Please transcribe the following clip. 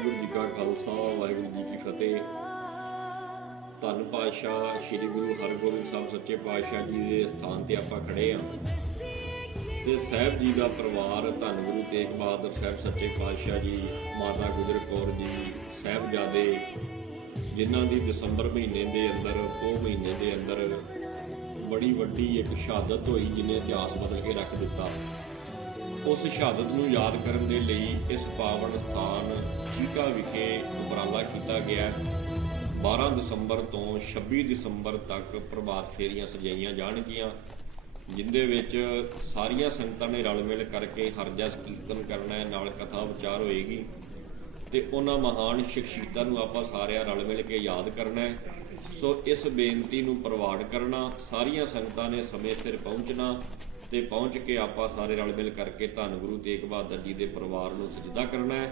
ਵਾਹਿਗੁਰੂ ਜੀ ਕਾ ਖਾਲਸਾ, ਵਾਹਿਗੁਰੂ ਜੀ ਕੀ ਫਤਿਹ। ਧੰਨ ਪਾਤਸ਼ਾਹ ਸ੍ਰੀ ਗੁਰੂ ਹਰਗੋਬਿੰਦ ਸਾਹਿਬ ਸੱਚੇ ਪਾਤਸ਼ਾਹ ਜੀ ਦੇ ਸਥਾਨ ਤੇ ਆਪਾਂ ਖੜੇ ਹਾਂ ਤੇ ਸਾਹਿਬ ਜੀ ਦਾ ਪਰਿਵਾਰ ਧੰਨ ਗੁਰੂ ਤੇਗ ਬਹਾਦਰ ਸਾਹਿਬ ਸੱਚੇ ਪਾਤਸ਼ਾਹ ਜੀ, ਮਾਤਾ ਗੁਜਰ ਕੌਰ ਜੀ, ਸਾਹਿਬਜ਼ਾਦੇ, ਜਿਨ੍ਹਾਂ ਦੀ ਦਸੰਬਰ ਮਹੀਨੇ ਦੇ ਅੰਦਰ ਉਹ ਮਹੀਨੇ ਦੇ ਅੰਦਰ ਬੜੀ ਵੱਡੀ ਇੱਕ ਸ਼ਹਾਦਤ ਹੋਈ ਜਿਹਨੇ ਇਤਿਹਾਸ ਬਦਲ ਕੇ ਰੱਖ ਦਿੱਤਾ। ਉਸ ਸ਼ਹਾਦਤ ਨੂੰ ਯਾਦ ਕਰਨ ਦੇ ਲਈ ਇਸ ਪਾਵਨ ਸਥਾਨ ਚੀਕਾ ਵਿਖੇ ਉਪਰਾਲਾ ਕੀਤਾ ਗਿਆ ਹੈ। 12 ਦਸੰਬਰ ਤੋਂ 26 ਦਸੰਬਰ ਤੱਕ ਪ੍ਰਭਾਤ ਫੇਰੀਆਂ ਸਜਾਈਆਂ ਜਾਣਗੀਆਂ, ਜਿੰਦੇ ਵਿੱਚ ਸਾਰੀਆਂ ਸੰਗਤਾਂ ਨੇ ਰਲ ਮਿਲ ਕਰਕੇ ਹਰਜਸ ਕੀਰਤਨ ਕਰਨਾ ਹੈ, ਨਾਲ ਕਥਾ ਵਿਚਾਰ ਹੋਏਗੀ ਤੇ ਉਹਨਾਂ ਮਹਾਨ ਸ਼ਖਸੀਅਤਾਂ ਨੂੰ ਆਪਾਂ ਸਾਰਿਆਂ ਰਲ ਮਿਲ ਕੇ ਯਾਦ ਕਰਨਾ ਹੈ ਸੋ ਇਸ ਬੇਨਤੀ ਨੂੰ ਪ੍ਰਵਾਨ ਕਰਨਾ, ਸਾਰੀਆਂ ਸੰਗਤਾਂ ਨੇ ਸਮੇਂ ਸਿਰ ਪਹੁੰਚਣਾ ਤੇ ਪਹੁੰਚ ਕੇ ਆਪਾਂ ਸਾਰੇ ਰਲ ਮਿਲ ਕਰਕੇ ਧੰਨ ਗੁਰੂ ਤੇਗ ਬਹਾਦਰ ਜੀ ਦੇ ਪਰਿਵਾਰ ਨੂੰ ਸਜਦਾ ਕਰਨਾ ਹੈ